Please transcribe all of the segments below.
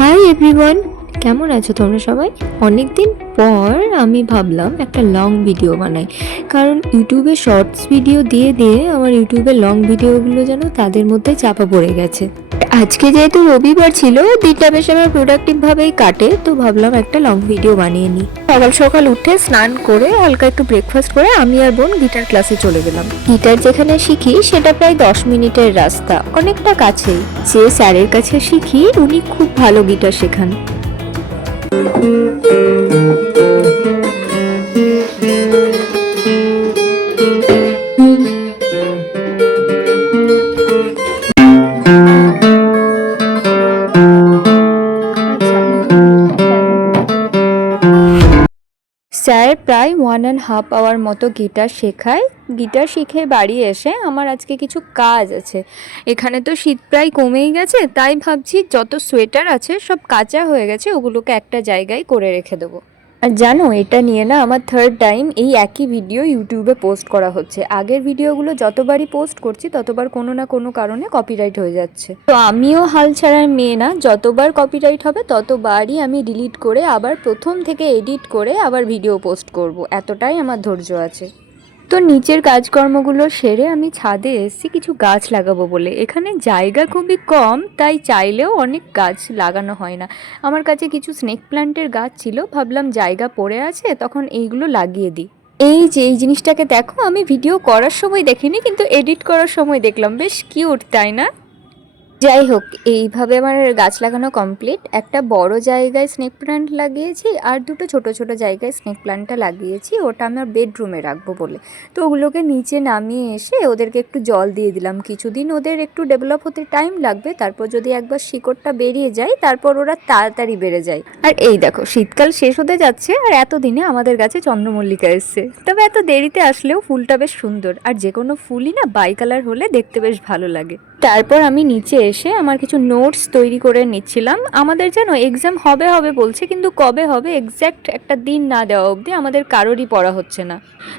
Hi everyone, কেমন আছো তোমরা সবাই? অনেক দিন পর আমি ভাবলাম একটা লং ভিডিও বানাই, কারণ ইউটিউবে শর্টস ভিডিও দিয়ে দিয়ে আমার ইউটিউবের লং ভিডিওগুলো যেন তাদের মধ্যে চাপা পড়ে গেছে। আজকে যেহেতু রবিবার ছিল, দিনটা বেশ আমার প্রোডাক্টিভভাবেই কাটে, তো ভাবলাম একটা লং ভিডিও বানিয়ে নিই। সকাল সকাল উঠে স্নান করে হালকা একটু ব্রেকফাস্ট করে আমি আর বোন গিটার ক্লাসে চলে গেলাম। গিটার যেখানে শিখি সেটা প্রায় 10 মিনিটের রাস্তা, অনেকটা কাছেই। যে স্যারের কাছে শিখি উনি খুব ভালো গিটার শেখান। স্যার প্রায় 1.5 আওয়ার মতো গিটার শেখায়। গিটার শিখে বাড়ি এসে আমার আজকে কিছু কাজ আছে। এখানে তো শীত প্রায় কমেই গেছে, তাই ভাবছি যত সোয়েটার আছে সব কাঁচা হয়ে গেছে, ওগুলোকে একটা জায়গায় করে রেখে দেবো। আর জানো, এটা নিয়ে না আমার থার্ড টাইম এই একই ভিডিও ইউটিউবে পোস্ট করা হচ্ছে। আগের ভিডিওগুলো যতবারই পোস্ট করছি ততবার কোনো না কোনো কারণে কপিরাইট হয়ে যাচ্ছে। তো আমিও হাল ছাড়ার মেয়ে না, যতবার কপিরাইট হবে ততবারই আমি ডিলিট করে আবার প্রথম থেকে এডিট করে আবার ভিডিও পোস্ট করব, এতটাই আমার ধৈর্য আছে। তো নিচের কাজকর্মগুলো সেরে আমি ছাদে এসেছি কিছু গাছ লাগাবো বলে। এখানে জায়গা খুবই কম, তাই চাইলেও অনেক গাছ লাগানো হয় না। আমার কাছে কিছু স্নেক প্ল্যান্টের গাছ ছিল, ভাবলাম জায়গা পড়ে আছে তখন এইগুলো লাগিয়ে দিই। এই যে এই জিনিসটাকে দেখো, আমি ভিডিও করার সময় দেখিনি কিন্তু এডিট করার সময় দেখলাম, বেশ কিউট তাই না? যাই হোক, এইভাবে আমার গাছ লাগানো কমপ্লিট। একটা বড় জায়গায় স্নেক প্ল্যান্ট লাগিয়েছি আর দুটো ছোট ছোট জায়গায় স্নেক প্ল্যান্টটা লাগিয়েছি, ওটা আমার বেডরুমে রাখবো বলে। তো ওগুলোকে নিচে নামিয়ে এসে ওদেরকে একটু জল দিয়ে দিলাম। কিছুদিন ওদের একটু ডেভেলপ হতে টাইম লাগবে, তারপর যদি একবার শিকড়টা বেরিয়ে যায় তারপর ওরা তাড়াতাড়ি বেড়ে যায়। আর এই দেখো, শীতকাল শেষ হতে যাচ্ছে আর এতদিনে আমাদের গাছে চন্দ্রমল্লিকা এসছে। তবে এত দেরিতে আসলেও ফুলটা বেশ সুন্দর, আর যে কোনো ফুলই না বাই কালার হলে দেখতে বেশ ভালো লাগে। তারপর আমি নিচে এসে আমার কিছু নোটস তৈরি করে নিচ্ছিলাম। আমাদের যেন এক্সাম হবে হবে বলছে, কিন্তু কবে হবে এক্স্যাক্ট একটা দিন না দেওয়া অবধি আমাদের কারোরই পড়া হচ্ছে না।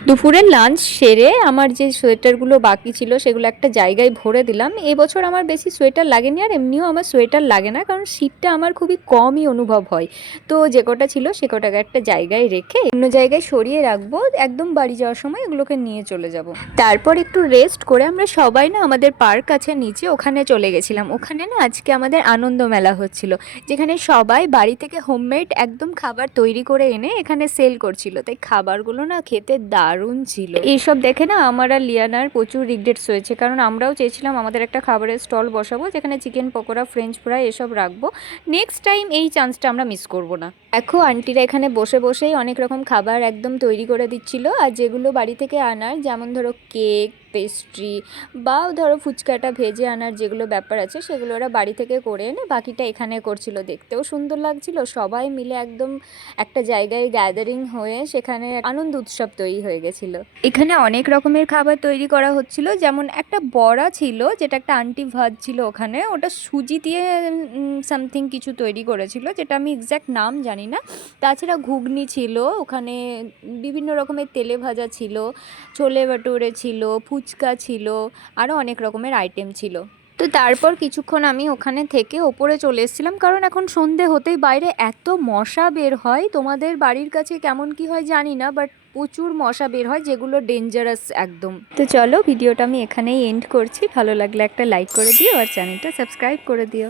দুপুরের লাঞ্চ সেরে আমার যে সোয়েটারগুলো বাকি ছিল সেগুলো একটা জায়গায় ভরে দিলাম। এবছর আমার বেশি সোয়েটার লাগেনি, আর এমনিও আমার সোয়েটার লাগে না, কারণ শীতটা আমার খুবই কমই অনুভব হয়। তো যে কটা ছিল সে কটাকে একটা জায়গায় রেখে অন্য জায়গায় সরিয়ে রাখবো, একদম বাড়ি যাওয়ার সময় এগুলোকে নিয়ে চলে যাব। তারপর একটু রেস্ট করে আমরা সবাই না আমাদের পার্ক আছে নিচে, ওখানে চলে গেছিলাম। ওখানে না আজকে আমাদের আনন্দ মেলা হচ্ছিল, যেখানে সবাই বাড়ি থেকে হোমমেড একদম খাবার তৈরি করে এনে এখানে সেল করছিল। তাই খাবারগুলো না খেতে দারুণ ছিল। এইসব দেখে না আমার আর লিয়ানার প্রচুর রিগ্রেটস হয়েছে, কারণ আমরাও চেয়েছিলাম আমাদের একটা খাবারের স্টল বসাবো যেখানে চিকেন পকোড়া, ফ্রেঞ্চ ফ্রাই এসব রাখবো। নেক্সট টাইম এই চান্সটা আমরা মিস করব না। দেখো, আন্টিরা এখানে বসে বসেই অনেক রকম খাবার একদম তৈরি করে দিচ্ছিল। আর যেগুলো বাড়ি থেকে আনার, যেমন ধরো কেক, পেস্ট্রি বা ধরো ফুচকাটা ভেজে আনার যেগুলো ব্যাপার আছে সেগুলো ওরা বাড়ি থেকে করে এনে বাকিটা এখানে করছিল। দেখতেও সুন্দর লাগছিল, সবাই মিলে একদম একটা জায়গায় গ্যাদারিং হয়ে সেখানে আনন্দ উৎসব তৈরি হয়ে গেছিল। এখানে অনেক রকমের খাবার তৈরি করা হচ্ছিল, যেমন একটা বড়া ছিল যেটা একটা আন্টি ভাজছিল ওখানে, ওটা সুজি দিয়ে সামথিং কিছু তৈরি করেছিল, যেটা আমি এক্স্যাক্ট নাম জানি না। তাছাড়া ঘুগনি ছিল ওখানে, বিভিন্ন রকমের তেলে ভাজা ছিল, ছোলে ভাটুরে ছিল, ফুচকা ছিল, আরও অনেক রকমের আইটেম ছিল। তো তারপর কিছুক্ষণ আমি ওখানে থেকে ওপরে চলে এসেছিলাম, কারণ এখন সন্ধে হতেই বাইরে এত মশা বের হয়। তোমাদের বাড়ির কাছে কেমন কি হয় জানি না, বাট প্রচুর মশা বের হয় যেগুলো ডেঞ্জারাস একদম। তো চলো, ভিডিওটা আমি এখানেই এন্ড করছি। ভালো লাগলে একটা লাইক করে দিও আর চ্যানেলটা সাবস্ক্রাইব করে দিও।